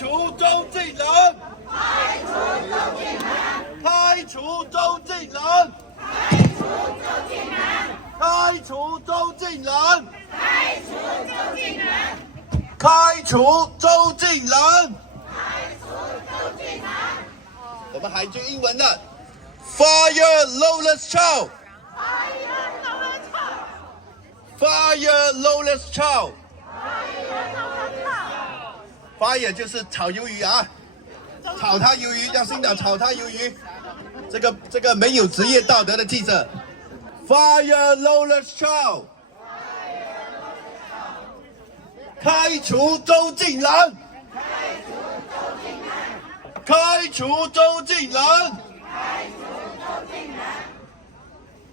除周敬人！开除周敬人！开除周敬人！开除周敬人！开除周敬人！开除周敬人！开除周敬人！我们海军英文的 Fire Lawless Child！ Fire Lawless Child！ Fire 就是炒鱿鱼啊，炒他鱿鱼，要星岛炒他鱿鱼。这个没有职业道德的记者 ，Fire Lawless Child！ 开除周敬人！开除周敬人！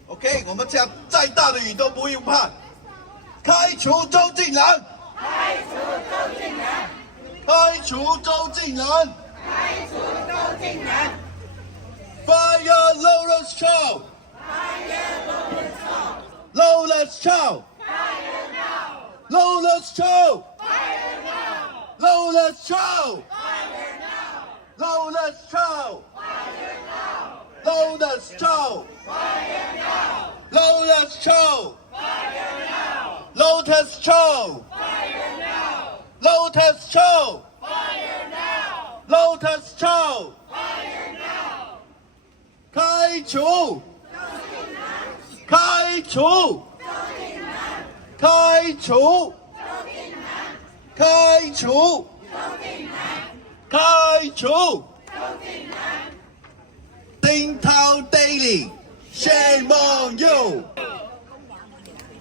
OK， 我们这样再大的雨都不用怕。开除周敬人！开除周敬人！开除周敬人！开除周敬人 ！Fire Lawless Child! Lawless Child! Lawless Child! Lawless Child! Lawless Child! Lawless Child! Lotus Chow! Fire now! Lotus Chow! Fire now! Lotus Chow! Fire now! Lotus Chow! Fire now! 开除！开除！开除！开除！开除！丁涛 Daily! Shame on you!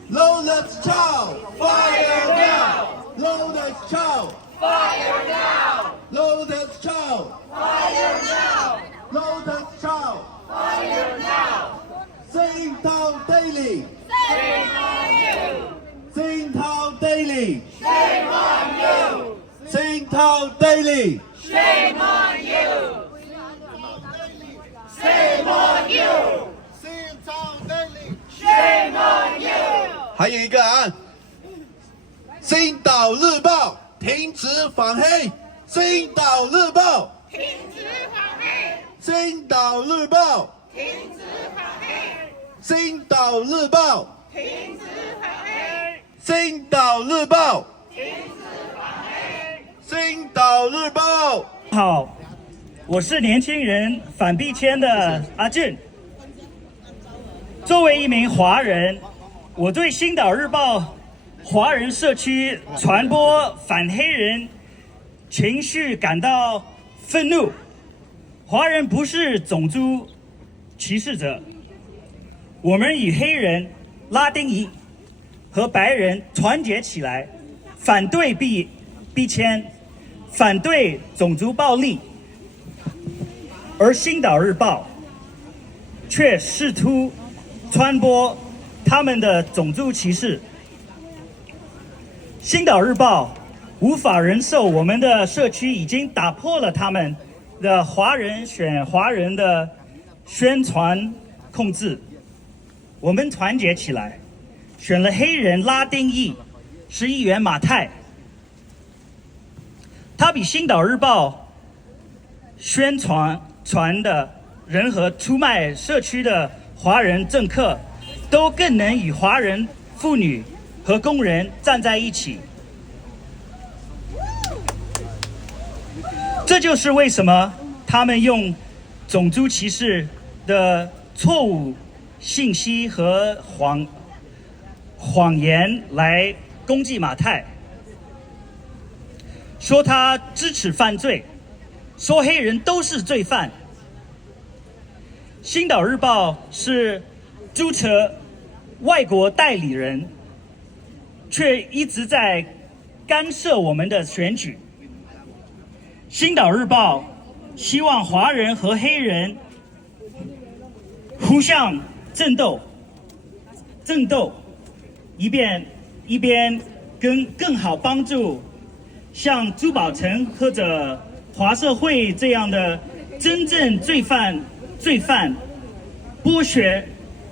Lotus Chow! Fire now! Lotus Chow! Fire now! Lotus Chow! Fire now! Lotus Chow! Fire now! Sing Town Daily! Shame on you! Sing Town Daily! Shame on you! Sing Town Daily! Shame on you! Shame on you! Shame on you! 还有一个啊，星岛日报停止反黑，星岛日报停止反黑，星岛日报停止反黑，星岛日报停止反黑，星岛日报停止反黑，星岛日报。好，我是年轻人反币签的阿俊。作为一名华人，我对星岛日报华人社区传播反黑人情绪感到愤怒。华人不是种族歧视者，我们与黑人、拉丁裔和白人团结起来，反对币签，反对种族暴力。而星岛日报却试图传播他们的种族歧视。星岛日报无法忍受我们的社区已经打破了他们的华人选华人的宣传控制，我们团结起来，选了黑人拉丁裔11议员马泰，他比星岛日报宣传的人和出卖社区的华人政客都更能与华人妇女和工人站在一起。这就是为什么他们用种族歧视的错误信息和谎言来攻击马泰，说他支持犯罪，说黑人都是罪犯。星岛日报是注册外国代理人，却一直在干涉我们的选举。星岛日报希望华人和黑人互相争斗，一边更好帮助像朱宝成或者华社会这样的真正罪犯剥削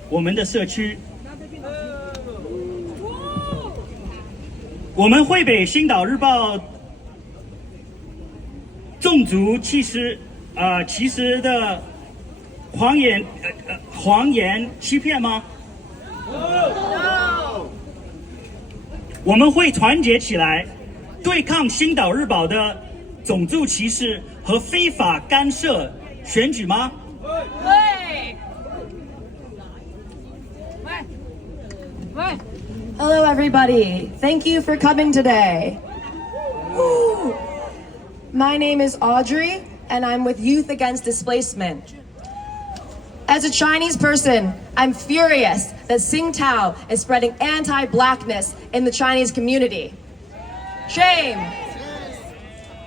我们的社区。我们会被星岛日报种族歧视的谎言欺骗吗？我们会团结起来，对抗星岛日报的种族歧视和非法干涉选举吗？对。Hello, everybody. Thank you for coming today. Woo. My name is Audrey, and I'm with Youth Against Displacement. As a Chinese person, I'm furious that Tsingtao is spreading anti-blackness in the Chinese community. Shame!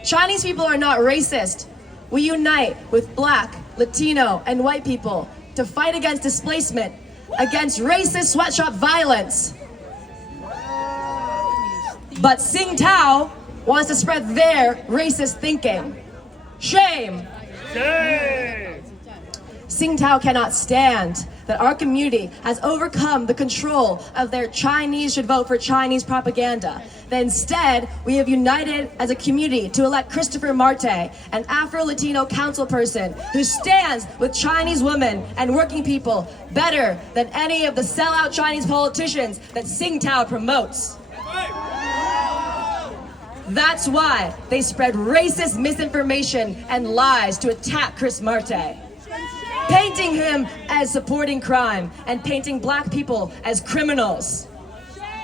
Chinese people are not racist. We unite with Black, Latino, and white people to fight against displacement, against racist sweatshop violence. But Tsingtao wants to spread their racist thinking. Shame! Shame! Tsingtao cannot stand that our community has overcome the control of their Chinese should vote for Chinese propaganda. That instead, we have united as a community to elect Christopher Marte, an Afro-Latino council person who stands with Chinese women and working people better than any of the sellout Chinese politicians that Tsingtao promotes. That's why they spread racist misinformation and lies to attack Chris Marte, painting him as supporting crime and painting Black people as criminals.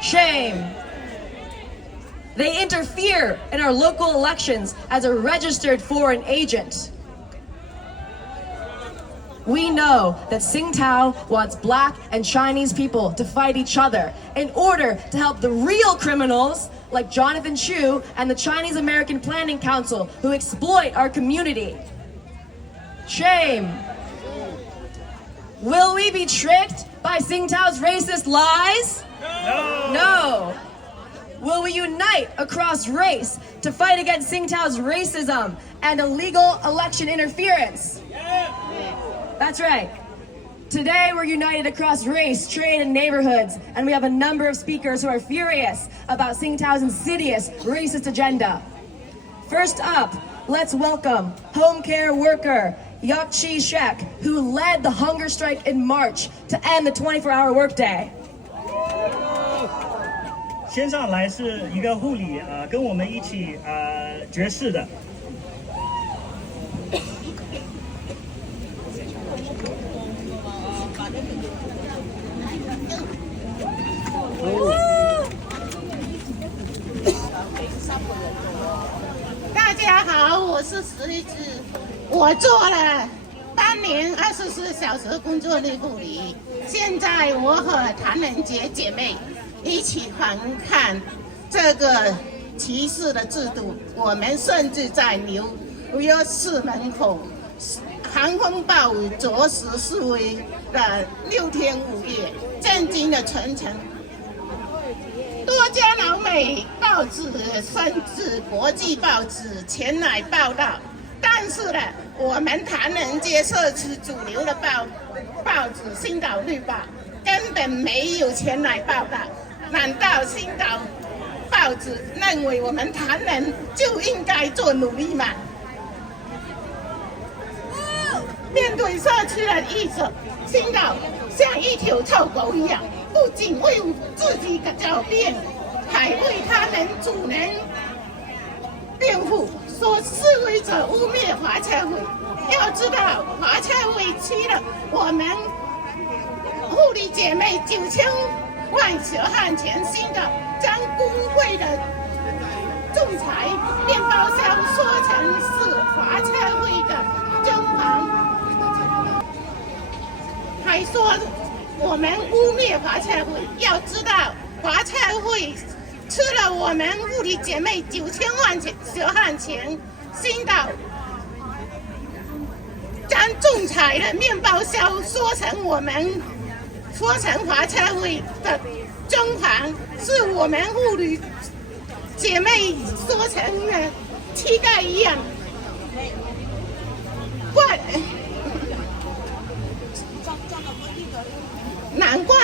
Shame! They interfere in our local elections as a registered foreign agent. We know that Tsingtao wants Black and Chinese people to fight each other in order to help the real criminals like Jonathan Chu and the Chinese American Planning Council who exploit our community. Shame! Will we be tricked by Tsingtao's racist lies? No! Will we unite across race to fight against Tsingtao's racism and illegal election interference? That's right. Today we're united across race, trade, and neighborhoods, and we have a number of speakers who are furious about Tsingtao's insidious racist agenda. First up, let's welcome home care worker Yaki Sheek, who led the hunger strike in March to end the 24-hour workday. 先上来是一个护理跟我们一起绝食的。大家好，我是石玉芝，我做了8年24小时工作的护理，现在我和唐人街姐妹一起反抗这个歧视的制度。我们甚至在纽约市门口寒风暴雨着实示威了6天5夜，震惊了全城。多家老美报纸甚至国际报纸前来报道，但是呢，我们唐人街社区主流的报纸《星岛日报》根本没有前来报道。难道星岛报纸认为我们唐人就应该做奴隶吗？面对社区的意识，星岛像一条臭狗一样，不仅为自己狡辩，还为他人主人辩护，说示威者污蔑华侨会。要知道，华侨会欺了我们护理姐妹9000万血汗钱，星岛将工会的仲裁面包箱说成是华侨会的甄嬛，还说我们污蔑华侨会。要知道，华侨会吃了我们护理姐妹9000万血汗钱，星岛将仲裁的面包箱说成华侨会的甄嬛，是我们护理姐妹说成了乞丐一样。难怪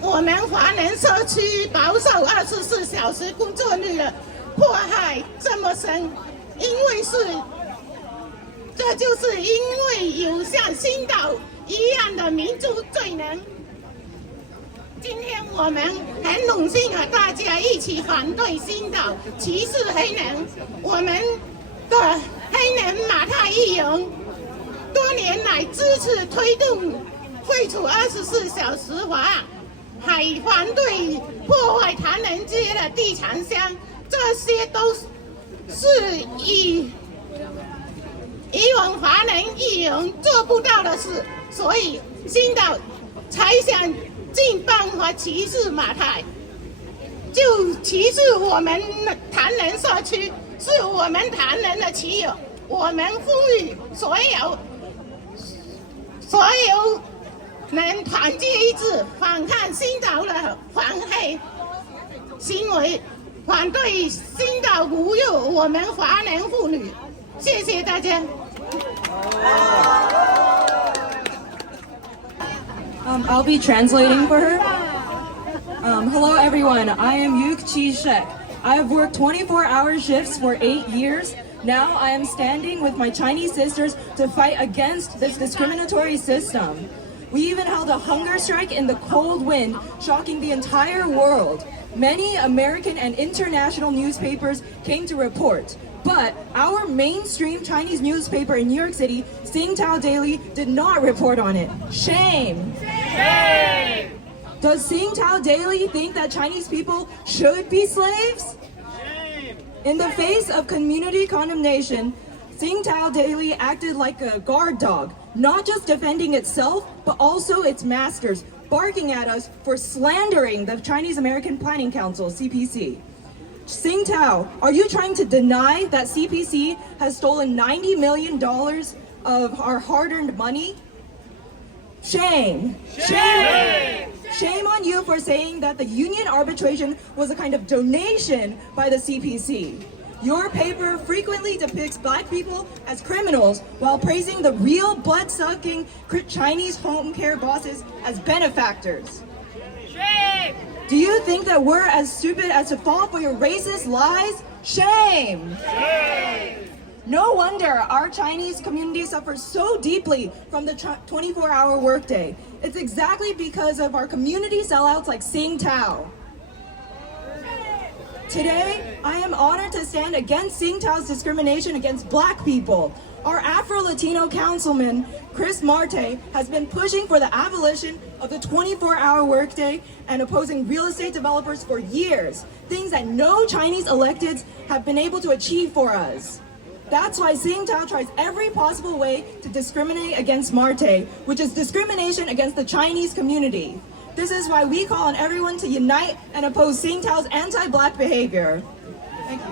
我们华人社区饱受24小时工作日的迫害这么深。这就是因为有像星岛一样的民族罪人。今天我们很荣幸和大家一起反对星岛歧视黑人。我们的黑人马太议员多年来支持推动废除24小时法案，还反对破坏唐人街的地产商，这些都是以往华人议员做不到的事，所以星岛才想尽办法歧视马太，就歧视我们唐人社区，是我们唐人的旗友。我们呼吁所有人团结一致，反抗星岛的反黑行为，反对星岛侮辱我们华人妇女。谢谢大家。I'll be translating for her. Hello everyone, I am Yaki Sheek. I have worked 24-hour shifts for 8 years. Now I am standing with my Chinese sisters to fight against this discriminatory system. We even held a hunger strike in the cold wind, shocking the entire world. Many American and international newspapers came to report. But our mainstream Chinese newspaper in New York City, Singtao Daily, did not report on it. Shame! Shame! Does Singtao Daily think that Chinese people should be slaves? Shame! In the face of community condemnation, Singtao Daily acted like a guard dog, not just defending itself, but also its masters, barking at us for slandering the Chinese American Planning Council, CPC. Singtao, are you trying to deny that CPC has stolen $90 million of our hard-earned money? Shame! Shame! Shame on you for saying that the union arbitration was a kind of donation by the CPC. Your paper frequently depicts black people as criminals while praising the real blood-sucking Chinese home care bosses as benefactors. Shame! Do you think that we're as stupid as to fall for your racist lies? Shame! Shame! No wonder our Chinese community suffers so deeply from the 24-hour workday. It's exactly because of our community sellouts like Singtao. Today, I am honored to stand against Singtao's discrimination against black people. Our Afro-Latino councilman, Chris Marte, has been pushing for the abolition of the 24-hour workday and opposing real estate developers for years, things that no Chinese electeds have been able to achieve for us. That's why Singtao tries every possible way to discriminate against Marte, which is discrimination against the Chinese community. This is why we call on everyone to unite and oppose Singtao's anti-black behavior. Thank you.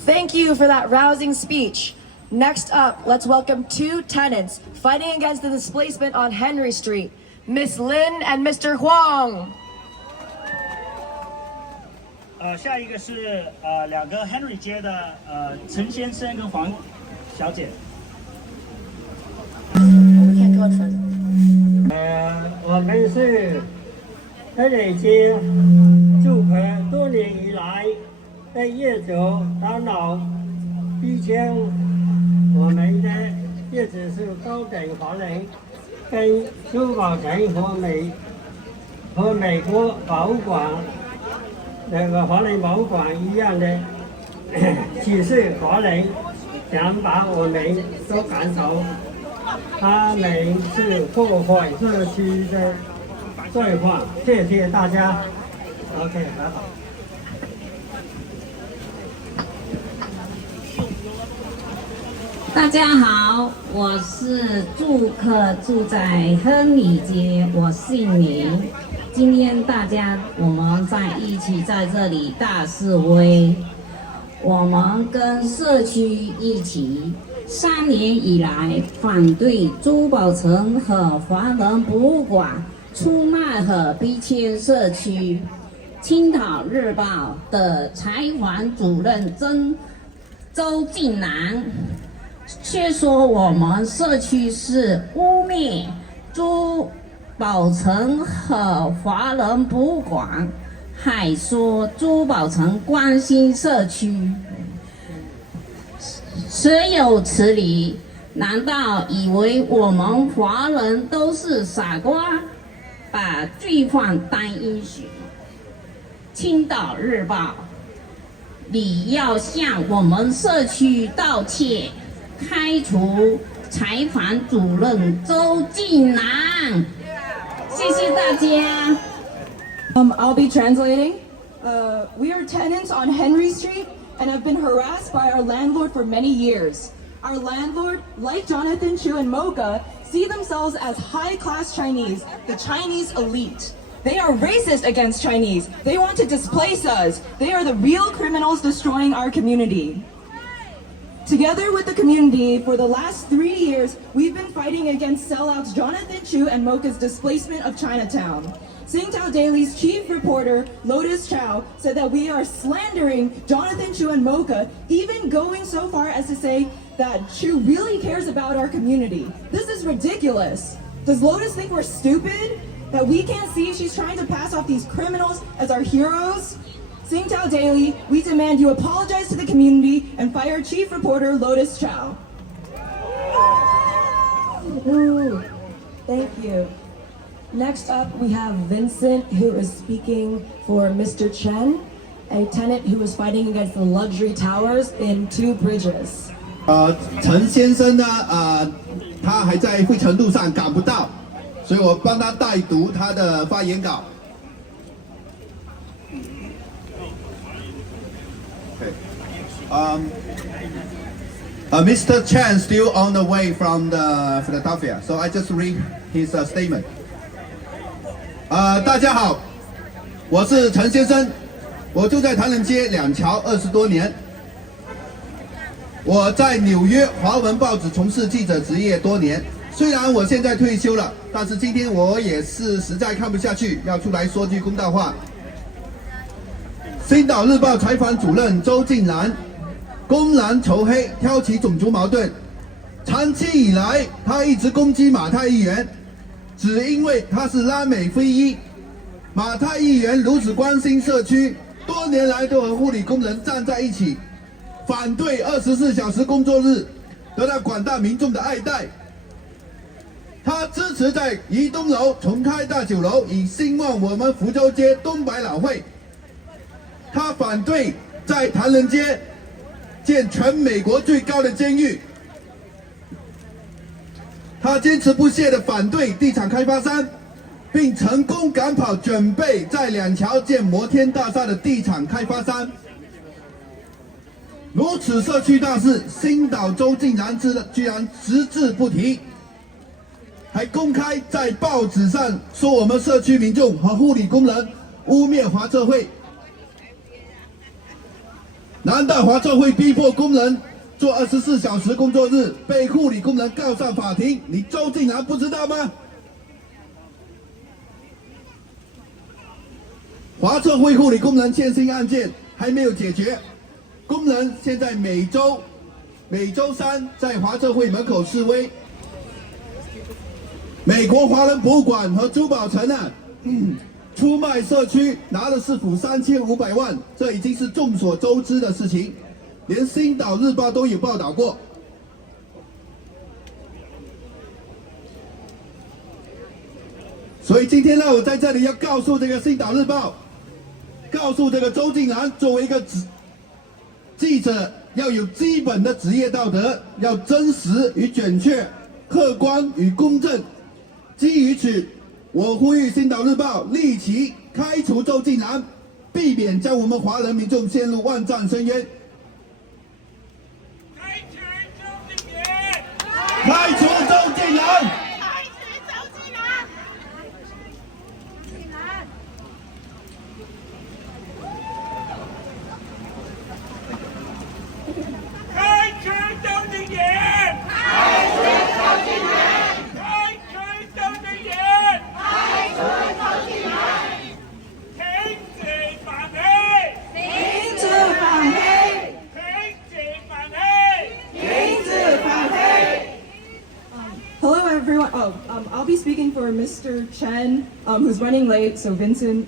Thank you for that rousing speech. Next up, let's welcome two tenants fighting against the displacement on Henry Street, Miss Lin and Mr. Huang. 下一个是两个 Henry 街的陈先生跟黄小姐。我们是Henry街住客多年以来的业主打扰逼迁我们的业主是高等华人，跟珠宝城和美国博物馆那个华人博物馆一样的歧视华人，想把我们都赶走。他们是破坏社区的罪犯，谢谢大家。OK， 拜拜。大家好，我是住客，住在亨利街，我姓李。今天我们在一起在这里大示威，我们跟社区一起3年以来反对珠宝城和华人博物馆出卖和逼迁社区。青岛日报的采访主任周静南却说我们社区是污蔑珠宝城和华人博物馆，还说珠宝城关心社区，谁有此理？难道以为我们华人都是傻瓜，把罪犯当英雄？青岛日报，你要向我们社区道歉，开除采访主任周静南。谢谢大家。I'll be translating. We are tenants on Henry Street and have been harassed by our landlord for many years. Our landlord, like Jonathan Chu and Mocha, see themselves as high-class Chinese, the Chinese elite. They are racist against Chinese. They want to displace us. They are the real criminals destroying our community. Together with the community, for the last 3 years, we've been fighting against sellouts Jonathan Chu and Mocha's displacement of Chinatown. Singtao Daily's chief reporter, Lotus Chow, said that we are slandering Jonathan Chu and Mocha, even going so far as to say that Chu really cares about our community. This is ridiculous. Does Lotus think we're stupid? That we can't see she's trying to pass off these criminals as our heroes? Singtao Daily, we demand you apologize to the community and fire chief reporter Lotus Chow. Ooh, thank you. Next up, we have Vincent, who is speaking for Mr. Chen, a tenant who is fighting against the luxury towers in 2 bridges. 陈先生呢，他还在会程度上赶不到，所以我帮他代读他的发言稿。Mr. Chen still on the way from the Philadelphia, so I just read his statement. 大家好，我是陈先生，我住在唐人街2桥20多年。我在纽约华文报纸从事记者职业多年，虽然我现在退休了，但是今天我也是实在看不下去，要出来说句公道话。星岛日报采访主任周静然公然仇黑，挑起种族矛盾。长期以来，他一直攻击马太议员，只因为他是拉美非裔。马太议员如此关心社区，多年来都和护理工人站在一起，反对24小时工作日，得到广大民众的爱戴。他支持在怡东楼重开大酒楼，以兴旺我们福州街东百老汇。他反对在唐人街建全美国最高的监狱。他坚持不懈地反对地产开发商，并成功赶跑准备在2桥建摩天大厦的地产开发商。如此社区大事，星岛周竟然居然只字不提，还公开在报纸上说我们社区民众和护理工人污蔑华策会。难道华策会逼迫工人做24小时工作日，被护理工人告上法庭？你周竟然不知道吗？华策会护理工人欠薪案件还没有解决，工人现在每周3在华策会门口示威。美国华人博物馆和珠宝城出卖社区拿了市府3500万，这已经是众所周知的事情，连星岛日报都有报道过。所以今天呢，我在这里要告诉这个星岛日报，告诉这个周竟然，作为一个记者，要有基本的职业道德，要真实与准确、客观与公正。基于此，我呼吁星岛日报立即开除周竟然，避免将我们华人民众陷入万丈深渊。开除周竟然！I'll be speaking for Mr. Chen, who's running late, so Vincent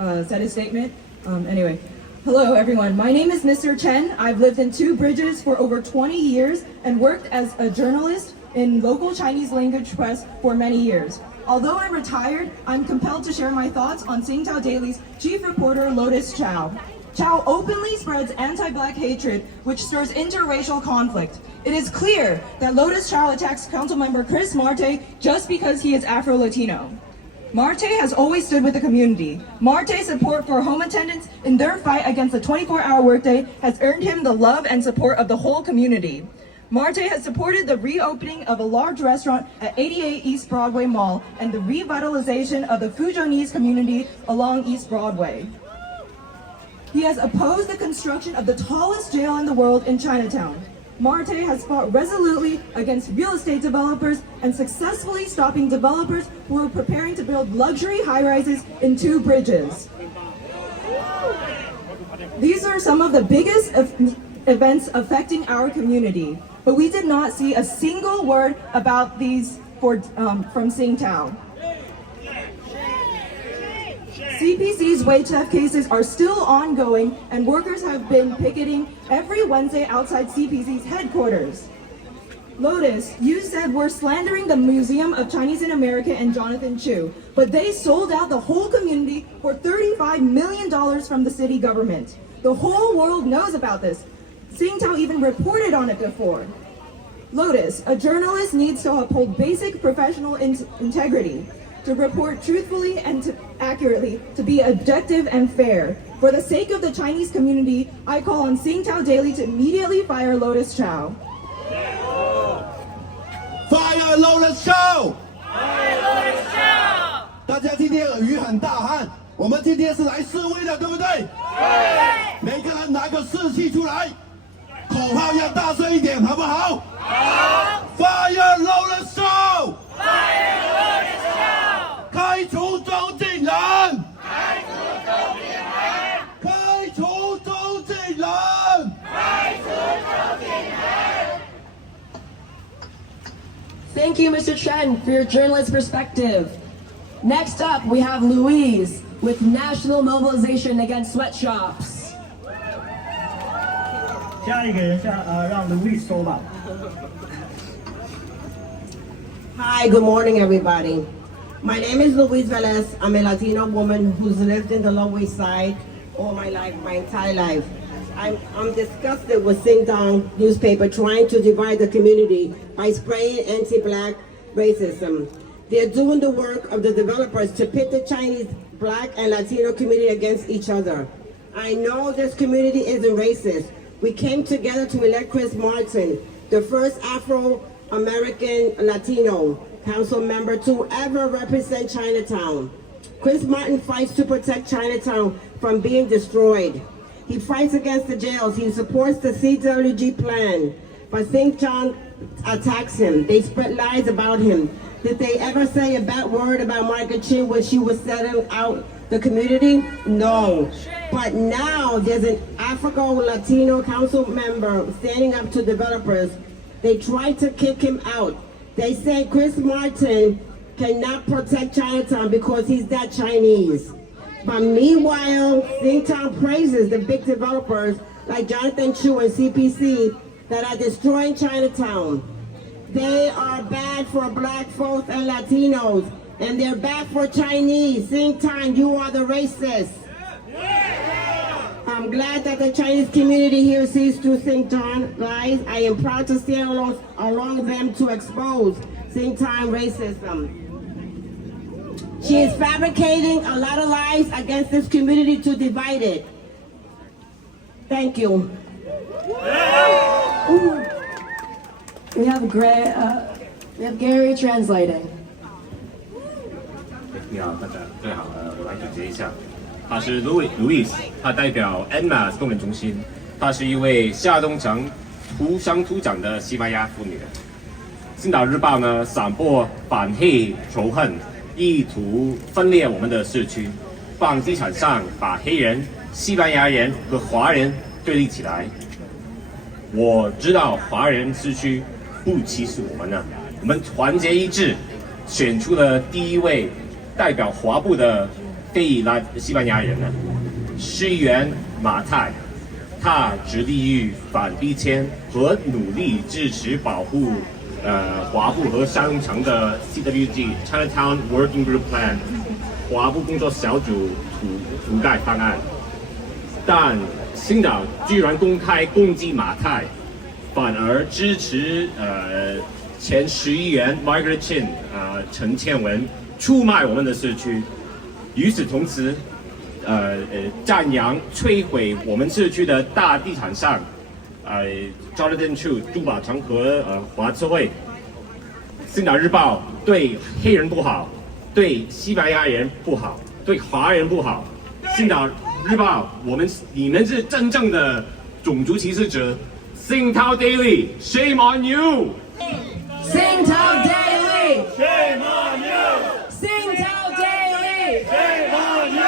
said his statement. Anyway, hello everyone. My name is Mr. Chen. I've lived in Two Bridges for over 20 years and worked as a journalist in local Chinese language press for many years. Although I'm retired, I'm compelled to share my thoughts on Singtao Daily's chief reporter Lotus Chow. Chow openly spreads anti-black hatred, which stirs interracial conflict. It is clear that Lotus Chow attacks councilmember Chris Marte just because he is Afro-Latino. Marte has always stood with the community. Marte's support for home attendants in their fight against the 24-hour workday has earned him the love and support of the whole community. Marte has supported the reopening of a large restaurant at 88 East Broadway Mall and the revitalization of the Fujonese community along East Broadway. He has opposed the construction of the tallest jail in the world in Chinatown. Marte has fought resolutely against real estate developers and successfully stopping developers who are preparing to build luxury high-rises in Two Bridges. These are some of the biggest events affecting our community, but we did not see a single word about these from Singtao. CPC's wage theft cases are still ongoing, and workers have been picketing every Wednesday outside CPC's headquarters. Lotus, you said we're slandering the Museum of Chinese in America and Jonathan Chu, but they sold out the whole community for $35 million from the city government. The whole world knows about this. Singtao even reported on it before. Lotus, a journalist needs to uphold basic professional integrity, to report truthfully and accurately, to be objective and fair. For the sake of the Chinese community, I call on Singtao Daily to immediately fire Lotus Chow. Fire Lotus Chow! Fire Lotus Chow! 大家今天耳语很大喊，我们今天是来示威的，对不对？对。每个人拿个士气出来，口号要大声一点，好不好？好。Fire Lotus Chow! Fire Lotus Chow! 开除中进人！开除中进人！开除中进人！开除中进人！ Thank you, Mr. Chen, for your journalist perspective. Next up, we have Louise with National Mobilization Against Sweatshops. 下一个人让 Louise 说吧。 Hi, good morning, everybody. My name is Louise Velez. I'm a Latino woman who's lived in the Lower East Side all my life, my entire life. I'm disgusted with Singtao newspaper trying to divide the community by spraying anti-black racism. They're doing the work of the developers to pit the Chinese, Black, and Latino community against each other. I know this community isn't racist. We came together to elect Chris Martin, the first Afro-American Latino council member to ever represent Chinatown. Chris Martin fights to protect Chinatown from being destroyed. He fights against the jails. He supports the CWG plan. But Singtao attacks him. They spread lies about him. Did they ever say a bad word about Margaret Chin when she was setting out the community? No. But now there's an Afro-Latino council member standing up to developers. They tried to kick him out. They say Chris Martin cannot protect Chinatown because he's that Chinese. But meanwhile, Singtao praises the big developers like Jonathan Chu and CPC that are destroying Chinatown. They are bad for black folks and Latinos, and they're bad for Chinese. Singtao, you are the racist. I'm glad that the Chinese community here sees through Singtao lies. I am proud to stand along them to expose Singtao racism. She is fabricating a lot of lies against this community to divide it. Thank you. We have Gary translating. 你好，大家最好，我来总结一下，他是 Louis， 他代表 Emma 动人中心，她是一位下东城土生土长的西班牙妇女。星岛日报呢，散播反黑仇恨，意图分裂我们的社区，放地产上把黑人、西班牙人和华人对立起来。我知道华人社区不歧视我们呢，我们团结一致，选出了第一位代表华部的非西班牙人呢，市议员马泰，他致力于反逼迁和努力支持保护华埠和沙东城的 CWG Chinatown Working Group Plan 华埠工作小组土盖方案，但星岛居然公开攻击马泰，反而支持前市议员 Margaret Chin 陈倩文出卖我们的社区。与此同时，赞扬摧毁我们社区的大地产商Jonathan Chu 珠宝城和华社会。星岛日报对黑人不好，对西班牙人不好，对华人不好。星岛日报，你们是真正的种族歧视者。星岛 Daily Shame on you。星岛 Daily Shame on you! 星岛 Daily Shame on you!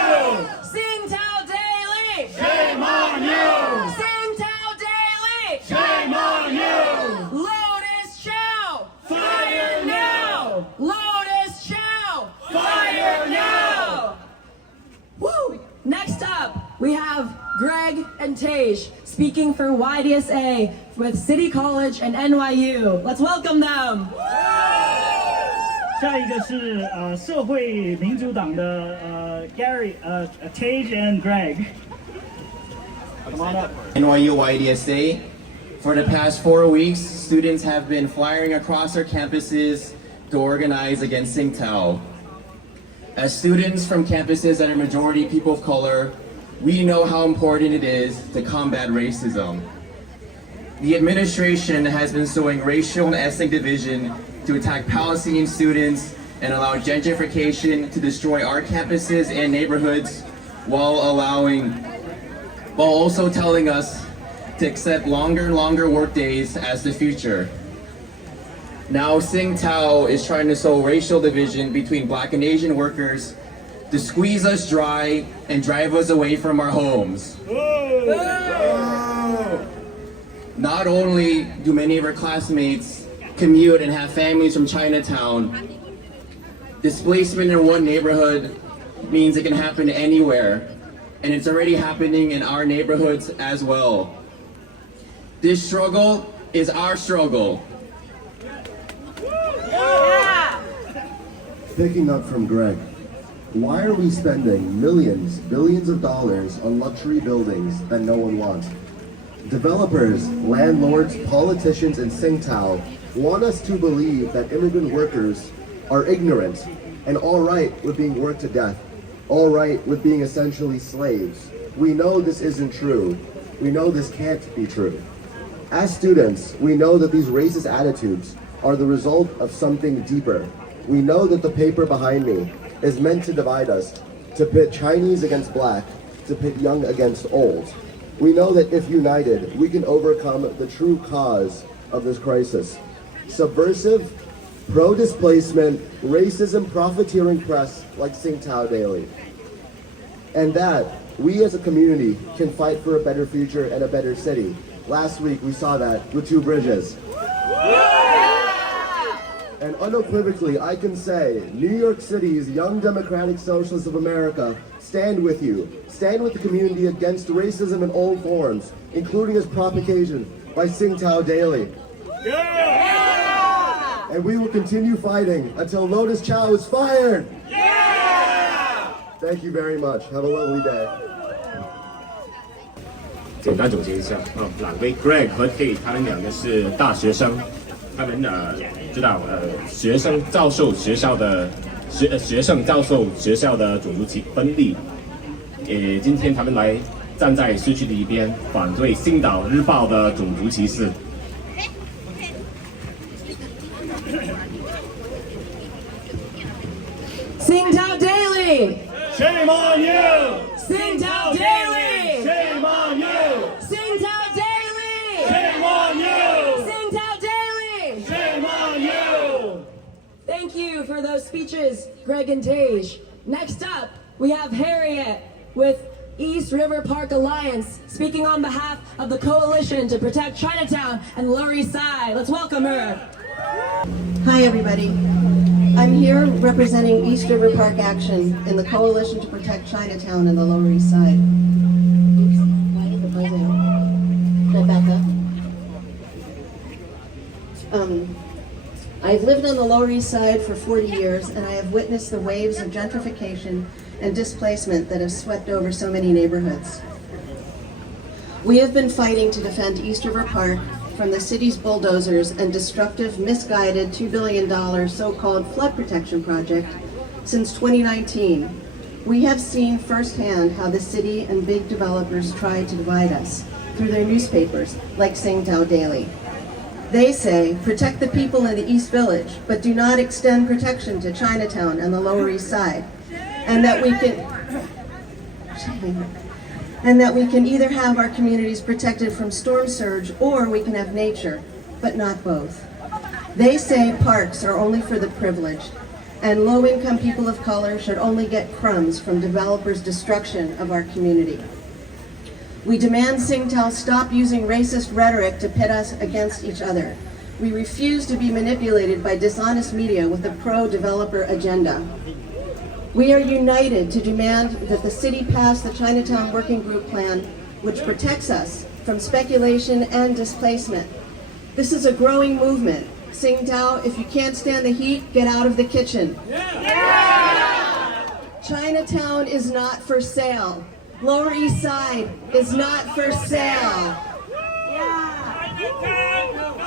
星岛 Daily Shame on you! 星岛 Daily Shame on you! Lotus Chow Fire now! Lotus Chow Fire now! Woo! Next up, we have Greg and Tej speaking for YDSA with City College and NYU. Let's welcome them. 下一个是社会民主党的Gary Tej and Greg. Come on up. NYU YDSA. For the past 4 weeks, students have been flying across our campuses to organize against Tsingtao. As students from campuses that are majority people of color, we know how important it is to combat racism. The administration has been sowing racial and ethnic division to attack Palestinian students and allow gentrification to destroy our campuses and neighborhoods while also telling us to accept longer and longer work days as the future. Now Tsingtao is trying to sow racial division between Black and Asian workers to squeeze us dry and drive us away from our homes. Not only do many of our classmates commute and have families from Chinatown, displacement in one neighborhood means it can happen anywhere, and it's already happening in our neighborhoods as well. This struggle is our struggle. Picking up from Greg, why are we spending millions, billions of dollars on luxury buildings that no one wants? Developers, landlords, politicians, and Tsingtao want us to believe that immigrant workers are ignorant and all right with being worked to death, all right with being essentially slaves. We know this isn't true. We know this can't be true. As students, we know that these racist attitudes are the result of something deeper. We know that the paper behind me is meant to divide us, to pit Chinese against Black, to pit young against old. We know that if united, we can overcome the true cause of this crisis. Subversive, pro-displacement, racism, profiteering press like Tsingtao Daily. And that we as a community can fight for a better future and a better city. Last week we saw that with 2 bridges. And unequivocally, I can say, New York City's Young Democratic Socialists of America stand with you. Stand with the community against racism in all forms, including its propagation by Tsingtao Daily. Yeah! And we will continue fighting until Lotus Chow is fired. Yeah! Thank you very much. Have a lovely day. 简单总结一下两位 Greg 和 Kate 他们两个是大学生，他们知道学生遭受学校的种族分离，今天他们来站在社区的一边，反对《星岛日报》的种族歧视。Tsingtao Daily Shame on you! Tsingtao Daily Shame on you! Tsingtao Daily Shame on you! Tsingtao Daily Shame on you! Thank you for those speeches, Greg and Tej. Next up, we have Harriet with East River Park Alliance speaking on behalf of the coalition to protect Chinatown and the Lower East Side. Let's welcome her. Hi, everybody. I'm here representing East River Park Action in the Coalition to Protect Chinatown and the Lower East Side. Rebecca. I've lived on the Lower East Side for 40 years, and I have witnessed the waves of gentrification and displacement that have swept over so many neighborhoods. We have been fighting to defend East River Park from the city's bulldozers and destructive, misguided $2 billion so-called flood protection project since 2019. We have seen firsthand how the city and big developers try to divide us through their newspapers, like Singtao Daily. They say, protect the people in the East Village, but do not extend protection to Chinatown and the Lower East Side. And that we can either have our communities protected from storm surge or we can have nature, but not both. They say parks are only for the privileged, and low-income people of color should only get crumbs from developers' destruction of our community. We demand Singtao stop using racist rhetoric to pit us against each other. We refuse to be manipulated by dishonest media with a pro-developer agenda. We are united to demand that the city pass the Chinatown Working Group Plan, which protects us from speculation and displacement. This is a growing movement. Singtao, if you can't stand the heat, get out of the kitchen. Yeah. Chinatown is not for sale. Lower East Side is not for sale.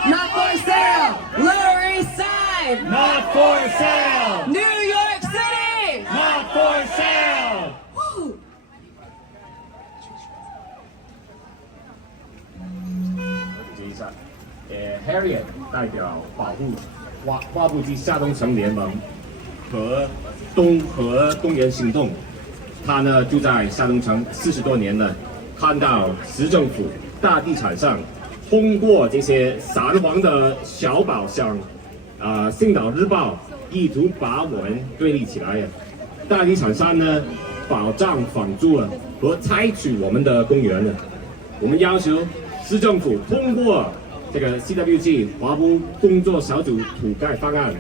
Not for sale. Lower East Side. Not for sale. New York City. Not for sale. Woo. 接一下，Harriet 代表保护花布及下东城联盟和东园行动。他呢住在下东城40多年了，看到市政府大地产商通过这些撒谎的小宝箱，星岛日报意图把我们对立起来。大地产商呢保障房租了和拆除我们的公园了。我们要求市政府通过这个 CWG 华埠工作小组土改方案，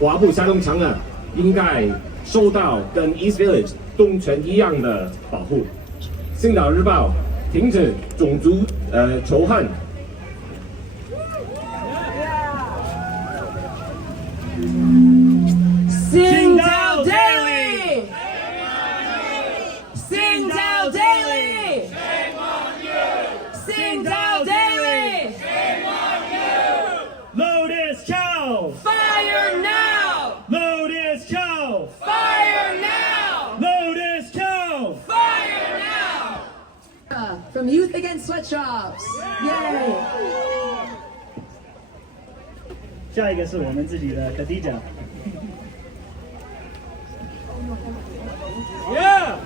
华埠下东城呢应该受到跟 East Village 东城一样的保护。星岛日报停止种族仇恨。Singtao Daily! Singtao Daily! Shame on you! Singtao Daily! Shame on you! Lotus Chow! Fire now! Lotus Chow! Fire now! Lotus Chow! Fire now! From Youth Against Sweatshops! Yay! 下一个是我们自己的 Khadija。Yeah!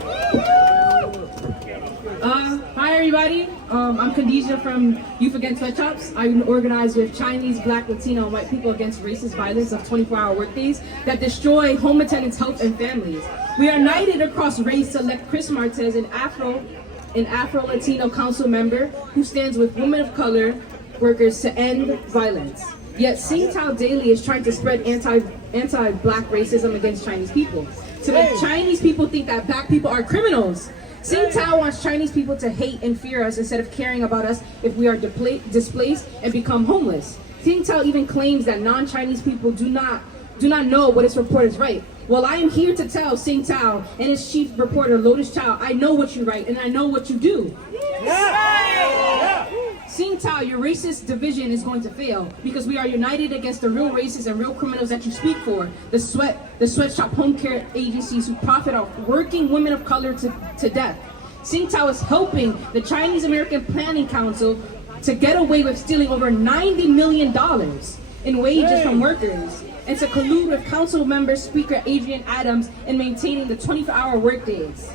Hi everybody, I'm Khadija from Youth Against Sweatshops. I organize with Chinese, Black, Latino, and white people against racist violence of 24-hour workdays that destroy home attendants' health and families. We are united across race to elect Chris Martez, an Afro-Latino council member who stands with women of color workers to end violence. Yet Singtao Daily is trying to spread anti-black racism against Chinese people, to make Chinese people think that black people are criminals. Singtao wants Chinese people to hate and fear us instead of caring about us if we are displaced and become homeless. Singtao even claims that non-Chinese people do not know what its report is right. Well, I am here to tell Singtao and its chief reporter Lotus Chow, I know what you write and I know what you do. Singtao, your racist division is going to fail because we are united against the real racists and real criminals that you speak for, the sweatshop home care agencies who profit off working women of color to death. Singtao is helping the Chinese American Planning Council to get away with stealing over $90 million in wages from workers and to collude with council member Speaker Adrian Adams in maintaining the 24-hour workdays.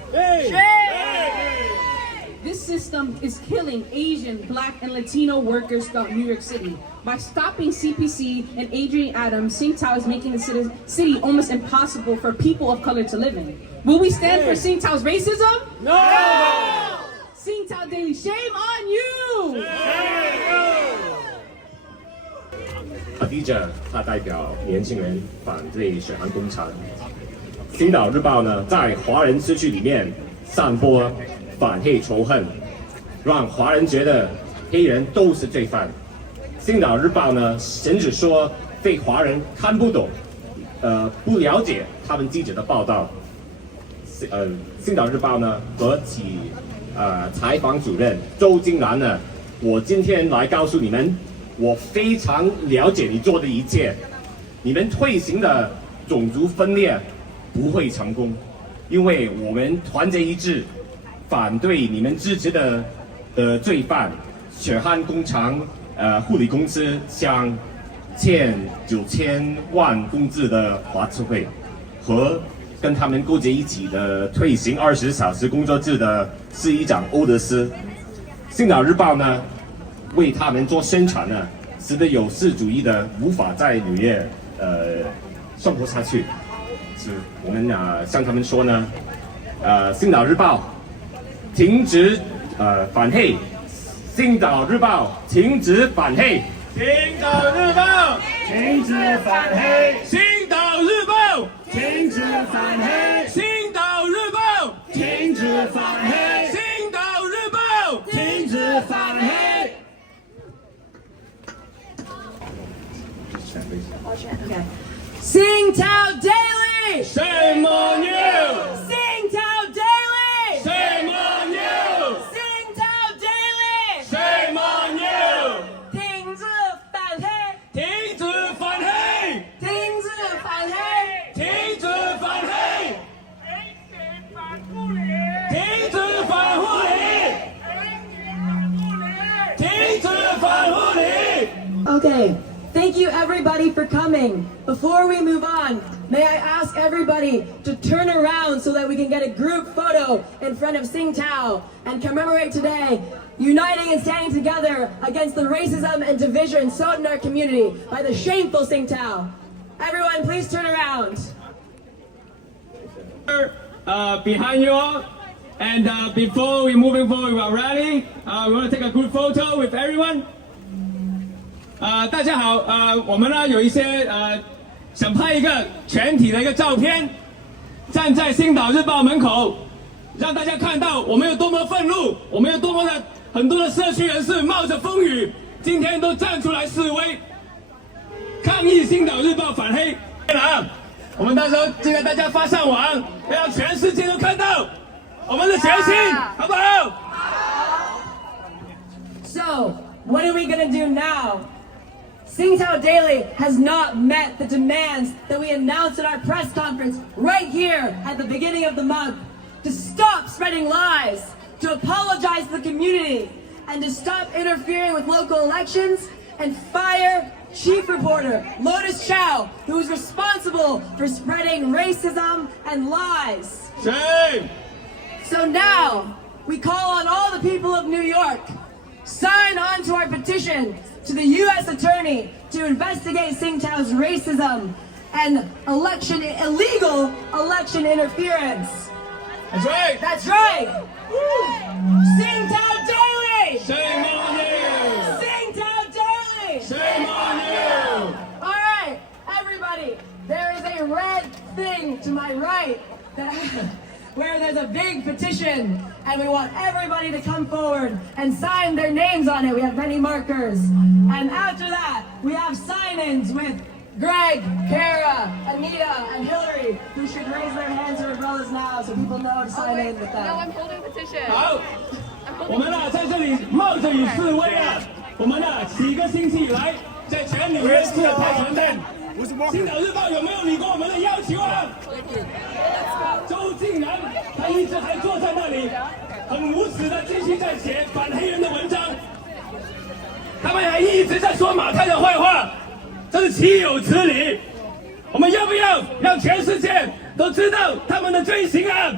This system is killing Asian, Black, and Latino workers throughout New York City. By stopping CPC and Adrian Adams, Singtao is making the city almost impossible for people of color to live in. Will we stand for Singtao's racism? No! Singtao Daily, shame on you! Audrey 他代表年轻人反对血汗工厂。星岛日报呢，在华人社区里面散播反黑仇恨，让华人觉得黑人都是罪犯。星岛日报呢，甚至说被华人看不懂，不了解他们记者的报道。星岛日报呢和其采访主任周金兰呢，我今天来告诉你们，我非常了解你做的一切，你们推行的种族分裂不会成功，因为我们团结一致，反对你们支持的罪犯，血汗工厂护理公司向欠9000万工资的华资会和跟他们勾结一起的推行20小时工作制的司议长欧德斯。星岛日报呢为他们做宣传呢，使得有势主义的无法在纽约生活下去。是我们向他们说呢，星岛日报停止反黑，星岛日报停止反黑，星岛日报停止反黑，星岛日报停止反黑，星岛日报停止反黑，星岛日报停止反黑。Okay. Singtao Daily! Shame on you! Singtao Daily! Shame on you! Singtao Daily! Shame on you! 停止反黑！停止反黑！停止反黑！停止反黑！停止反护理！停止反护理！ Okay. Thank you everybody for coming. Before we move on, may I ask everybody to turn around so that we can get a group photo in front of Singtao and commemorate today, uniting and standing together against the racism and division sowed in our community by the shameful Singtao. Everyone, please turn around. Behind you all, and before we moving forward with our rally, we want to take a group photo with everyone. 大家好，我们呢有一些想拍一个全体的一个照片，站在星岛日报门口，让大家看到我们有多么愤怒，我们有多么的很多的社区人士冒着风雨，今天都站出来示威，抗议星岛日报反黑。我们到时候这个大家发上网，要让全世界都看到我们的决心，好不好？ So, what are we gonna do now? Singtao Daily has not met the demands that we announced at our press conference right here at the beginning of the month, to stop spreading lies, to apologize to the community, and to stop interfering with local elections, and fire chief reporter Lotus Chow, who is responsible for spreading racism and lies. Shame! So now, we call on all the people of New York, sign on to our petition to the U.S. Attorney to investigate Singtao's racism and illegal election interference. That's right! That's right! Singtao Daily! Shame on you! Singtao Daily! Shame on you! All right, everybody, there is a red thing to my right that where there's a big petition, and we want everybody to come forward and sign their names on it. We have many markers. And after that, we have sign-ins with Greg, Kara, Anita, and Hillary, who should raise their hands or umbrellas now so people know to sign in with them. No, I'm holding the petition. 好，我们呢在这里冒着雨示威啊！我们呢几个星期以来，在全纽约市派传单。星岛日报有没有理过我们的要求啊？周竟然他一直还坐在那里，很无耻的继续在写反黑人的文章。他们还一直在说马太的坏话，这是岂有此理！我们要不要让全世界都知道他们的罪行啊？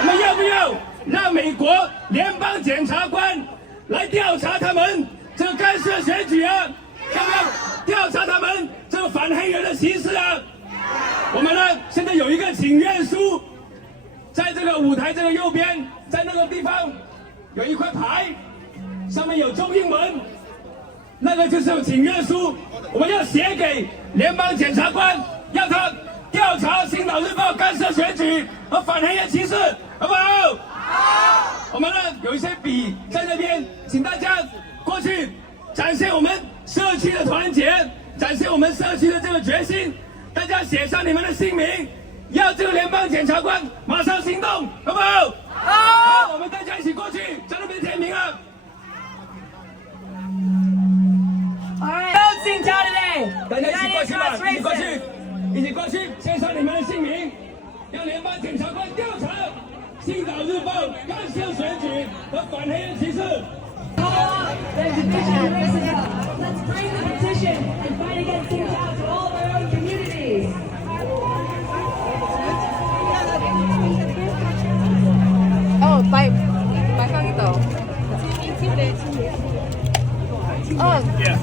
我们要不要让美国联邦检察官来调查他们这个干涉选举啊？要不要调查他们这个反黑人的歧视啊？我们呢现在有一个请愿书，在这个舞台这个右边，在那个地方有一块牌，上面有中英文。那个就是请愿书，我们要写给联邦检察官，要他调查《星岛日报》干涉选举和反黑人歧视，好不好？好。我们呢有一些笔在那边，请大家过去展现我们社区的团结，展现我们社区的这个决心。大家写上你们的姓名，要这个联邦检察官马上行动，好不好？好。我们大家一起过去，在那边签名啊。All right, don't sing town today. 大家一起过去吧，一起过去，一起过去，签上你们的姓名，让联邦检察官调查《星岛日报》干涉选举和反黑人歧视。Let's bring the petition and fight against Singtown to all their own communities. Oh, by放一斗。哦。Yes.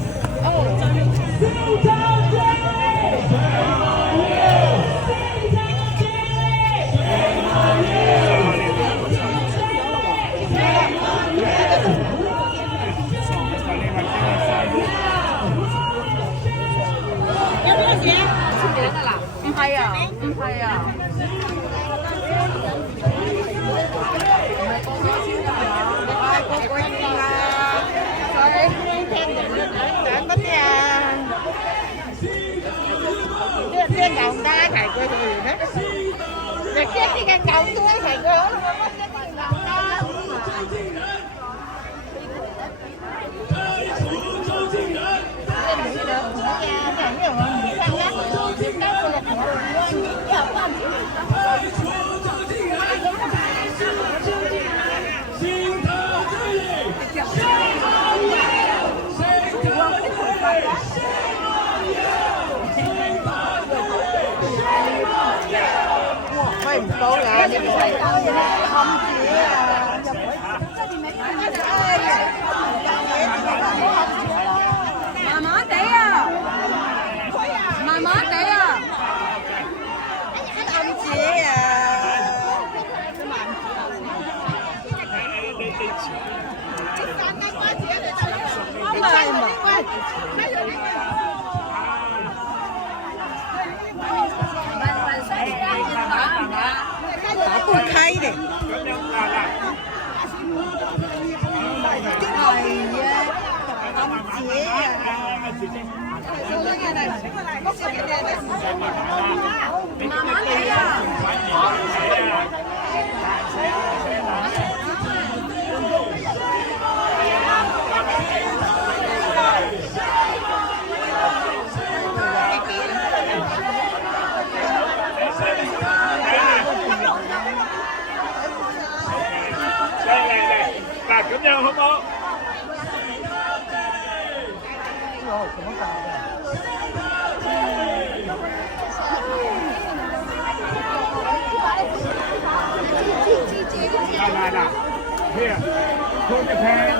Here, hold your hand.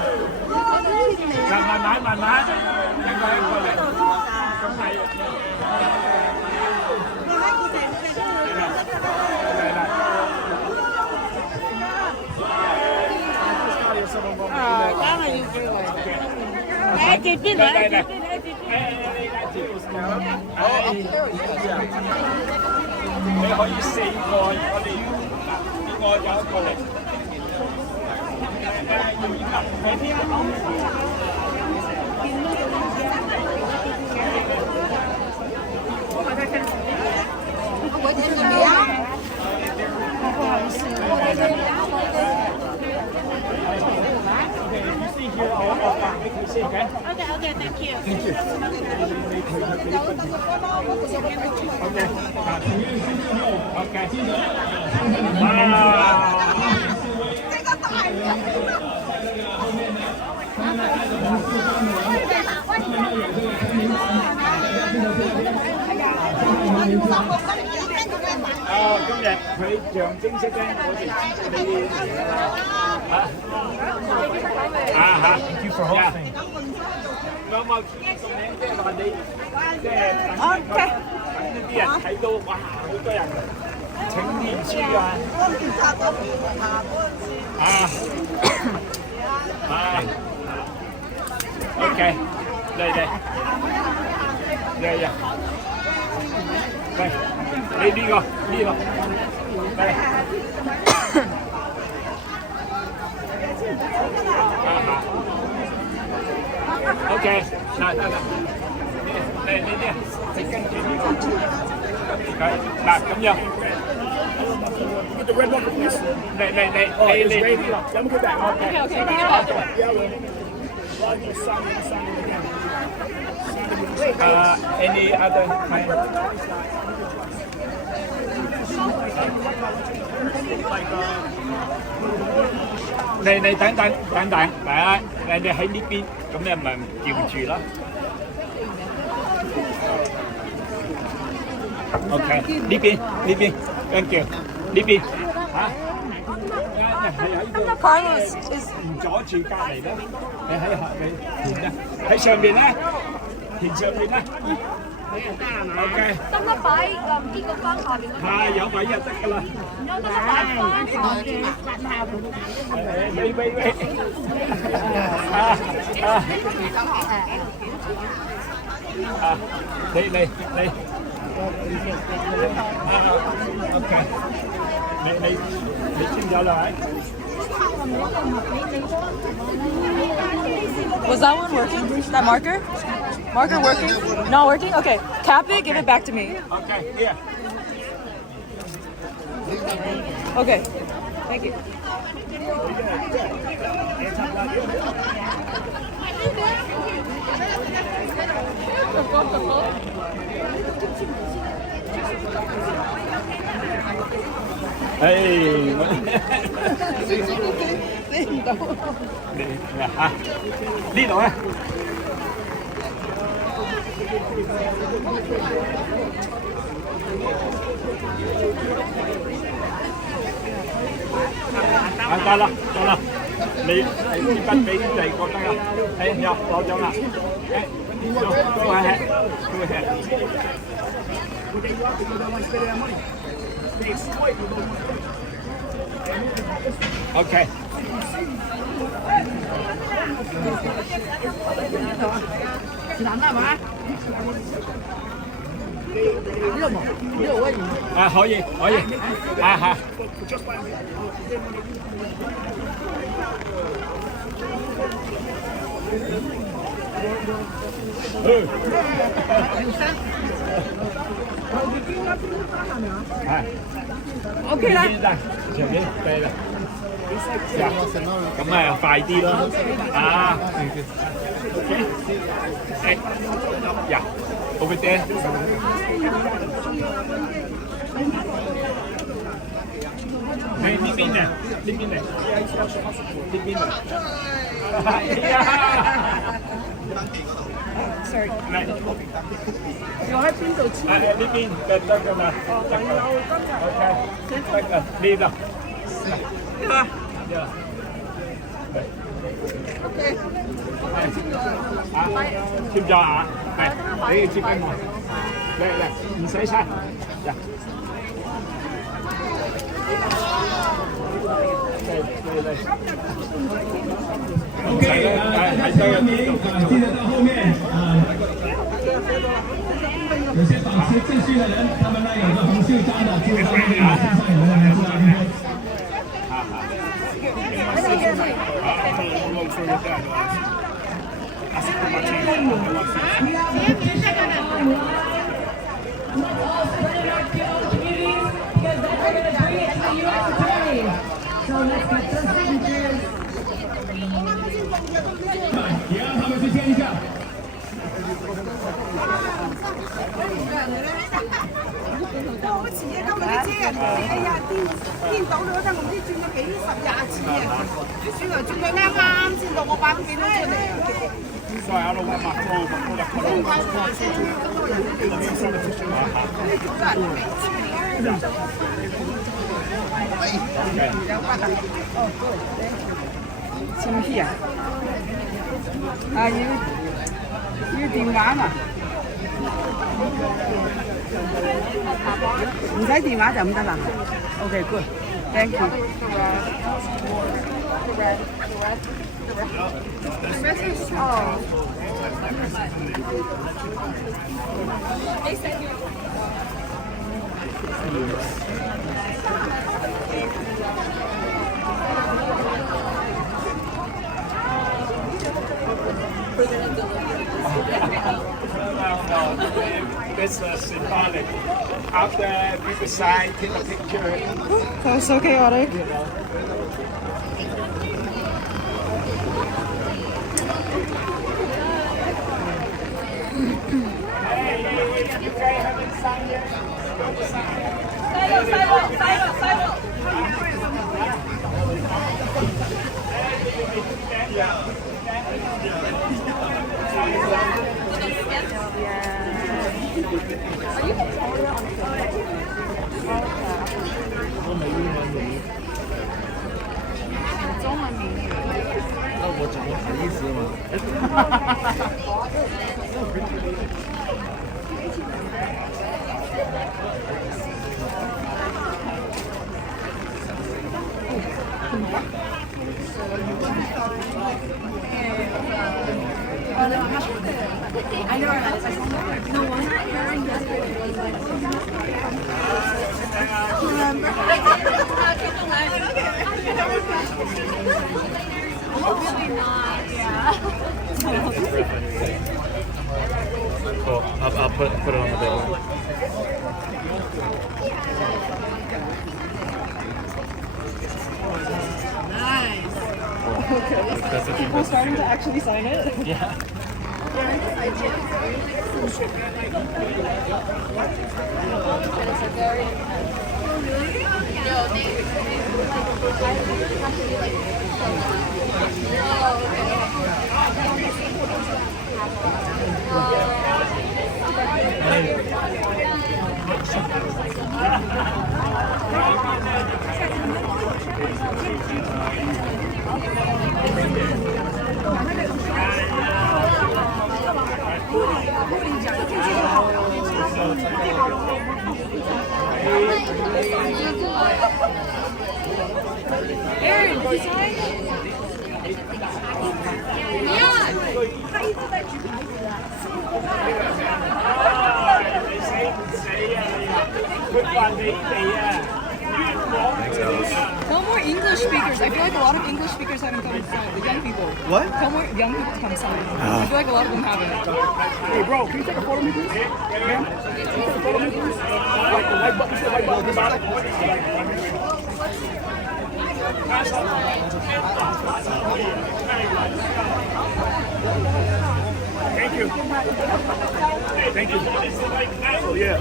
慢慢，兩個過嚟，咁係。當然要俾我。嚟這邊嚟。你可以4個，我有一個嚟。我點怎麼樣？不好意思，Okay, thank you. Thank you. Okay. Wow. 今日佢象徵式咧，我哋Thank you for hosting. 我冇送名，即係話你，即係等呢啲人睇到，哇，好多人請念書啊！係。OK。嚟，你呢個，嚟。OK， 嗱，你啲，你跟住呢個，嗱咁樣。你，有冇佢病 ？Any other kind?你等，嚟啊！你喺呢邊，咁你咪叫住啦。OK， 呢邊，跟住呢邊嚇。唔阻住隔離啦，你喺下面填啦，喺上面咧，填上面啦。OK。得唔得擺呢個翻下邊？係有位就得㗎啦。有得擺翻下邊？喂。你。OK。你簽咗啦？ Was that one working? That marker? Marker working? Not working? Okay. Cap it, give it back to me. Okay, here. Okay. Thank you. Hey, 唔到。嚇，呢度咧。得啦，你支筆俾就覺得啦，有攞獎啦，go ahead. Okay. 难的吗？热吗？热我饮。啊，可以，啊哈。OK 啦。上面對啦。咁啊，快啲咯。啊。OK。呀，over there。呢邊嘅。Sorry。我喺邊度簽？呢邊得㗎嘛。OK。得㗎，呢度。OK。簽咗啊？係，你要接俾我。嚟，唔使晒。OK， 下一名记得到后面有些保持秩序的人，他们那有个红袖章的，就上面有身上有人来知道今天。也让他们去签一下。我前日今日啲車人哋，哎呀顛倒咗真，我唔知轉咗幾十廿次啊！轉嚟轉去啱先到我8點幾鐘出嚟。所以阿老闆話：簽批啊！啊要電話嘛？唔使電話就唔得啦。OK good。Thank you. It's symbolic. After people sign, take a picture. That was so chaotic. Hey, you guys haven't signed yet? I know that. No one wearing Hopefully not, yeah. Cool. I'll put it on the big one. Nice. Cool. Okay. That's People starting to actually sign it? Yeah. Aaron, did you sign? Tell more English speakers. I feel like a lot of English speakers haven't come and signed. The young people. What? Tell more young people to come sign. I feel like a lot of them haven't. Hey, bro, can you take a photo of me, please? Ma'am? Can you take a photo of me, please? Like the white button, see the white button at the bottom? Thank you. Thank you. Oh, yeah.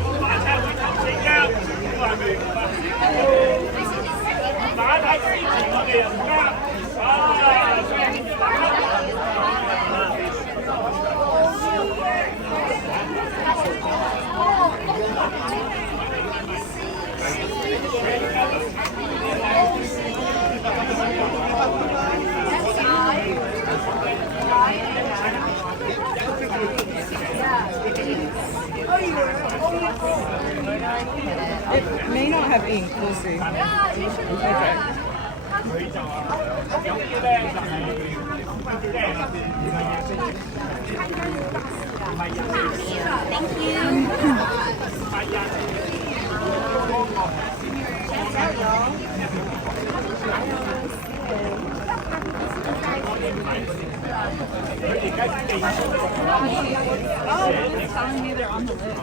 It may not have ink. We'll see. Okay. Oh, it's telling me they're on the list.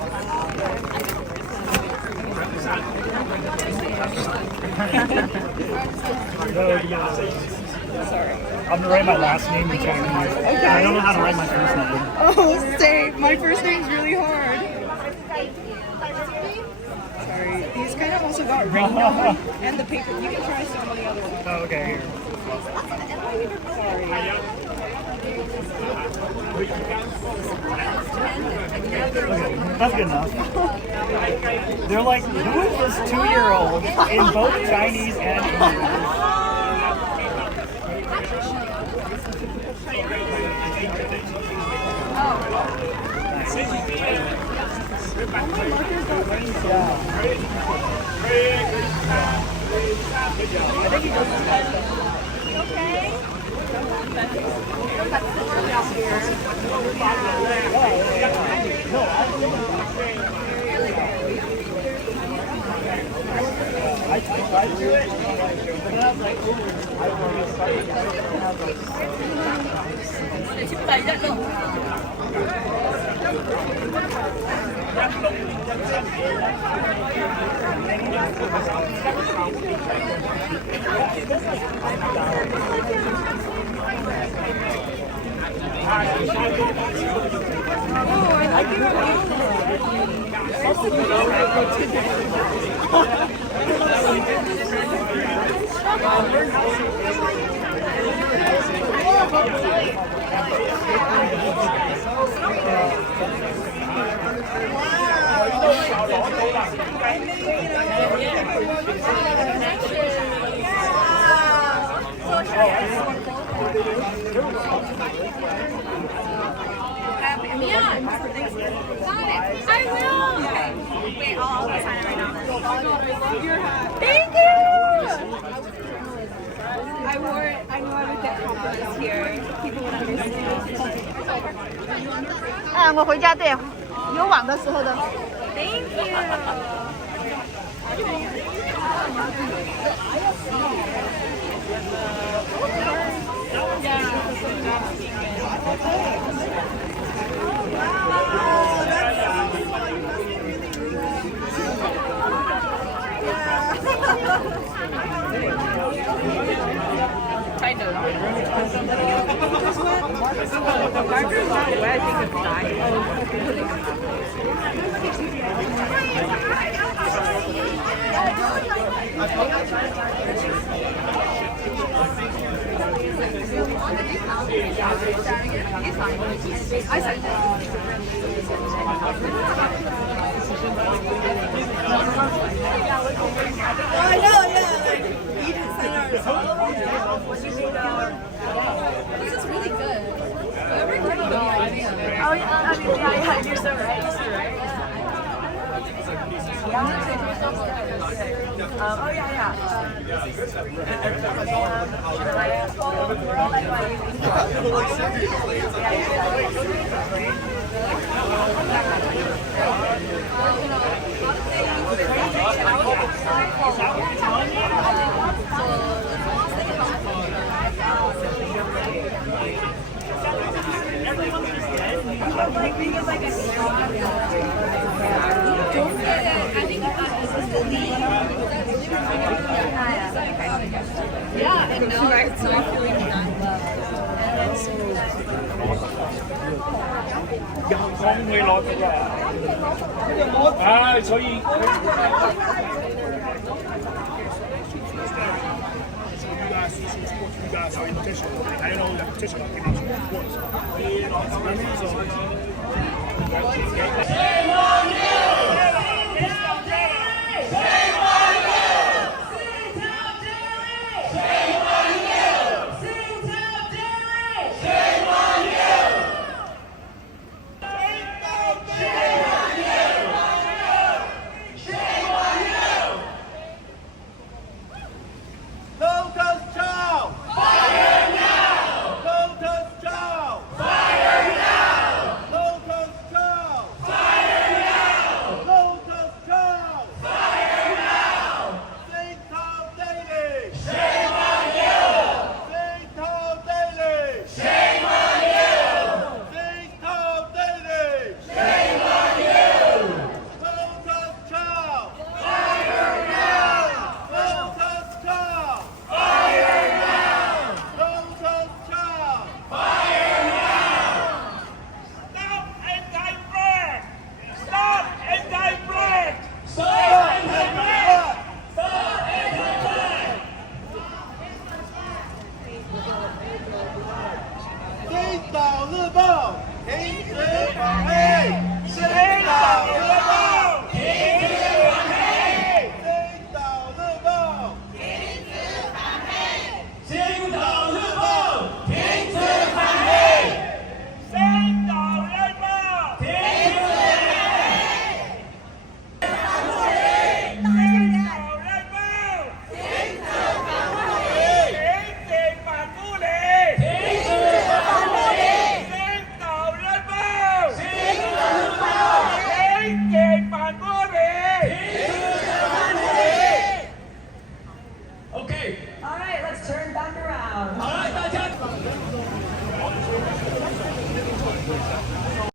Sorry. I'm gonna write my last name in Chinese. Okay. I don't know how to write my first name. Oh, same. My first name's really hard. Sorry. These kind of also got rain on them. And the paper. You can try some of the other ones. Oh, okay, here. Sorry. Okay, that's good enough. They're like, who is this 2-year-old in both Chinese and English? Yeah. I will. Okay. Wait, I'll sign it right now. Thank you. I wore it. I knew I would get compliments here. People would understand. 我回家对，有网的时候的。Thank you. Kind of. Marker's not wet, I think it's I know, yeah. Like, you didn't sign ours. This is really good. Whoever did it, no idea. Oh, yeah, I mean, yeah, you're so right. You're so right. Oh, yeah. We're all Yeah, and now it's not feeling done. I know the petition.